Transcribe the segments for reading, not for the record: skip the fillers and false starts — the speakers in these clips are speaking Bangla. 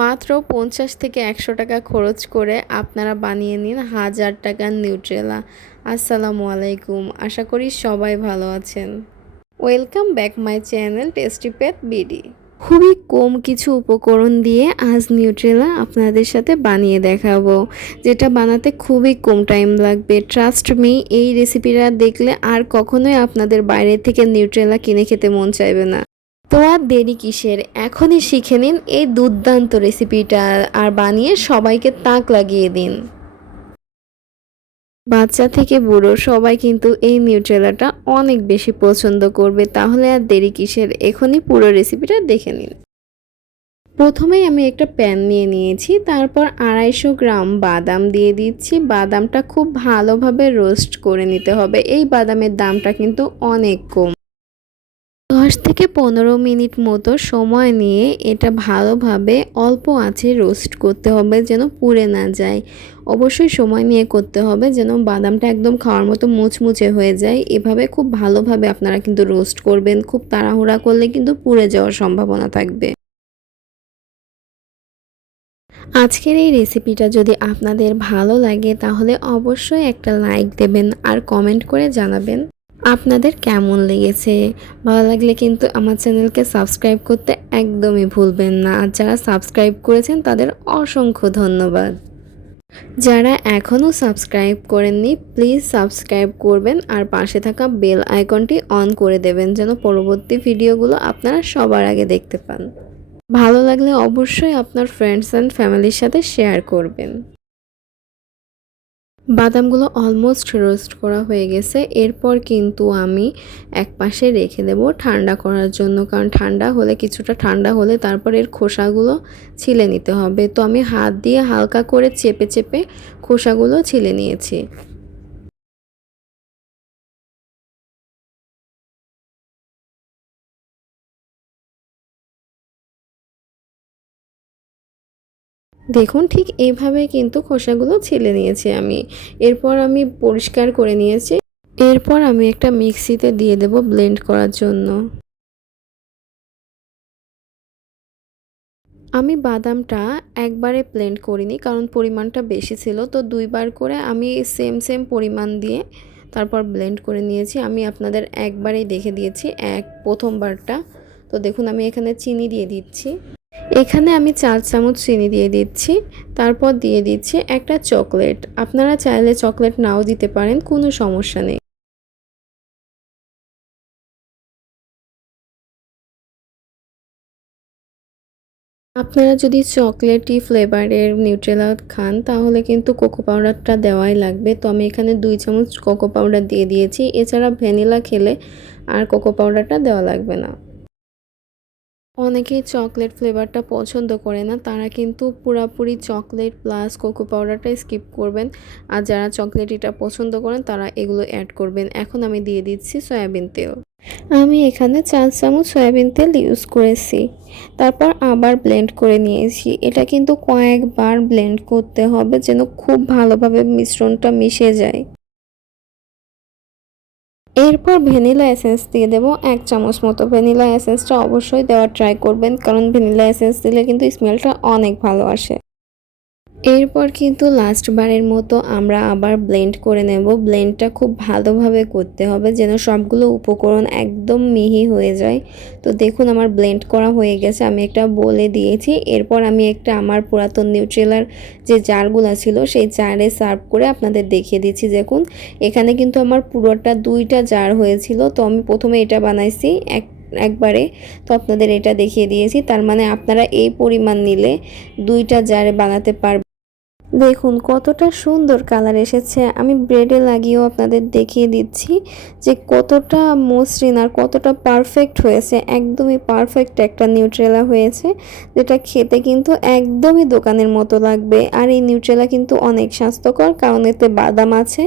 মাত্র ৫০ থেকে ১০০ টাকা খরচ করে আপনারা বানিয়ে নিন ১০০০ টাকার নিউট্রেলা। আসসালামু আলাইকুম, আশা করি সবাই ভালো আছেন। Welcome back my channel tasty pet BD. খুবই কম কিছু উপকরণ দিয়ে আজ নিউট্রেলা আপনাদের সাথে বানিয়ে দেখাবো, যেটা বানাতে খুবই কম টাইম লাগবে। ট্রাস্ট মি, এই রেসিপিটা দেখলে আর কখনোই আপনাদের বাইরে থেকে নিউট্রেলা কিনে খেতে মন চাইবে না। তো আর দেরি কিসের, এখনই শিখে নিন এই দুর্দান্ত রেসিপিটা আর বানিয়ে সবাইকে তাক লাগিয়ে দিন। বাচ্চা থেকে বুড়ো সবাই কিন্তু এই নিউট্রেলাটা অনেক বেশি পছন্দ করবে। তাহলে আর দেরি কিসের, এখনই পুরো রেসিপিটা দেখে নিন। প্রথমেই আমি একটা প্যান নিয়ে নিয়েছি, তারপর ২৫০ গ্রাম বাদাম দিয়ে দিচ্ছি। বাদামটা খুব ভালোভাবে রোস্ট করে নিতে হবে। এই বাদামের দামটা কিন্তু অনেক কম। ১০ থেকে ১৫ মিনিট মতো সময় নিয়ে এটা ভালোভাবে অল্প আঁচে রোস্ট করতে হবে, যেন পুড়ে না যায়। অবশ্যই সময় নিয়ে করতে হবে, যেন বাদামটা একদম খাওয়ার মতো মুচমুচে হয়ে যায়। এভাবে খুব ভালোভাবে আপনারা কিন্তু রোস্ট করবেন। খুব তাড়াহুড়া করলে কিন্তু পুড়ে যাওয়ার সম্ভাবনা থাকবে। আজকের এই রেসিপিটা যদি আপনাদের ভালো লাগে তাহলে অবশ্যই একটা লাইক দেবেন আর কমেন্ট করে জানাবেন আপনাদের কেমন লেগেছে। ভালো লাগলে কিন্তু আমার চ্যানেলকে সাবস্ক্রাইব করতে একদমই ভুলবেন না। আর যারা সাবস্ক্রাইব করেছেন তাদের অসংখ্য ধন্যবাদ। যারা এখনও সাবস্ক্রাইব করেননি প্লিজ সাবস্ক্রাইব করবেন আর পাশে থাকা বেল আইকনটি অন করে দেবেন, যেন পরবর্তী ভিডিওগুলো আপনারা সবার আগে দেখতে পান। ভালো লাগলে অবশ্যই আপনার ফ্রেন্ডস অ্যান্ড ফ্যামিলির সাথে শেয়ার করবেন। বাদামগুলো অলমোস্ট রোস্ট করা হয়ে গেছে। এরপর কিন্তু আমি এক পাশে রেখে দেব ঠান্ডা করার জন্য, কারণ কিছুটা ঠান্ডা হলে তারপর এর খোসাগুলো ছিলে নিতে হবে। তো আমি হাত দিয়ে হালকা করে চেপে চেপে খোসাগুলো ছিলে নিয়েছি। দেখুন, ঠিক এইভাবে কিন্তু খোসাগুলো ছিলে নিয়েছি আমি। এরপর আমি পরিষ্কার করে নিয়েছি। এরপর আমি একটা মিক্সিতে দিয়ে দেব ব্লেন্ড করার জন্য। আমি বাদামটা একবারে ব্লেন্ড করিনি, কারণ পরিমাণটা বেশি ছিল। তো দুইবার করে আমি সেম সেম পরিমাণ দিয়ে তারপর ব্লেন্ড করে নিয়েছি। আমি আপনাদের একবারেই দেখে দিয়েছি প্রথমবারটা। তো দেখুন, আমি এখানে চিনি দিয়ে দিচ্ছি। এখানে আমি ৪ চামচ চিনি দিয়ে দিচ্ছি। তারপর দিয়ে দিচ্ছি একটা চকলেট। আপনারা চাইলে চকলেট নাও দিতে পারেন, কোনো সমস্যা নেই। আপনারা যদি চকলেটি ফ্লেভারের নিউট্রেলা খান তাহলে কিন্তু কোকো পাউডারটা দেওয়াই লাগবে। তো আমি এখানে ২ চামচ কোকো পাউডার দিয়ে দিয়েছি। এছাড়া ভ্যানিলা খেলে আর কোকো পাউডারটা দেওয়া লাগবে না। অনেকেই চকলেট ফ্লেভারটা পছন্দ করে না, তারা কিন্তু পুরাপুরি চকলেট প্লাস কোকো পাউডারটা স্কিপ করবেন। আর যারা চকলেটিটা পছন্দ করেন তারা এগুলো অ্যাড করবেন। এখন আমি দিয়ে দিচ্ছি সয়াবিন তেল। আমি এখানে ৪ চামচ সয়াবিন তেল ইউজ করেছি। তারপর আবার ব্লেন্ড করে নিয়েছি। এটা কিন্তু কয়েকবার ব্লেন্ড করতে হবে, যেন খুব ভালোভাবে মিশ্রণটা মিশে যায়। এরপর ভ্যানিলা এসেন্স দিয়ে দেবো ১ চামচ মতো। ভ্যানিলা এসেন্সটা অবশ্যই দেওয়ার ট্রাই করবেন, কারণ ভ্যানিলা এসেন্স দিলে কিন্তু স্মেলটা অনেক ভালো আসে। এরপর কিন্তু লাস্ট বারের মতো আমরা আবার ব্লেন্ড করে নেব। ব্লেন্ডটা খুব ভালোভাবে করতে হবে, যেন সবগুলো উপকরণ একদম মিহি হয়ে যায়। তো দেখুন, আমার ব্লেন্ড করা হয়ে গেছে। আমি একটা বলে দিয়েছি। এরপর আমি একটা আমার পুরাতন নিউট্রেলার যে জারগুলো ছিল সেই জারে সার্ভ করে আপনাদের দেখিয়ে দিচ্ছি। দেখুন, এখানে কিন্তু আমার পুরোটা ২টা জার হয়েছিল। তো আমি প্রথমে এটা বানাইছি একবারে। তো আপনাদের এটা দেখিয়ে দিয়েছি। তার মানে আপনারা এই পরিমাণ নিলে ২টা জারে বানাতে পারবেন। দেখুন কতটা সুন্দর কালার এসেছে। আমি ব্রেডে লাগিয়েও আপনাদের দেখিয়ে দিচ্ছি যে কতটা মসৃণ আর কতটা পারফেক্ট হয়েছে। একদমই পারফেক্ট একটা নিউট্রেলা হয়েছে, যেটা খেতে কিন্তু একদমই দোকানের মতো লাগবে। আর এই নিউট্রেলা কিন্তু অনেক স্বাস্থ্যকর, কারণ এতে বাদাম আছে।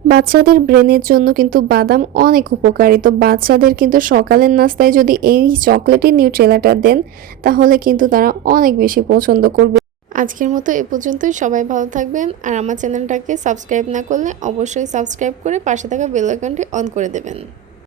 বাচ্চাদের ব্রেনের জন্য কিন্তু বাদাম অনেক উপকারী। তো বাচ্চাদের কিন্তু সকালের নাস্তায় যদি এই চকলেটি নিউট্রেলাটা দেন তাহলে কিন্তু তারা অনেক বেশি পছন্দ করবে। আজকের মতো এ পর্যন্তই। সবাই ভালো থাকবেন। আর আমার চ্যানেলটাকে সাবস্ক্রাইব না করলে অবশ্যই সাবস্ক্রাইব করে পাশে থাকা বেল আইকনটি অন করে দেবেন।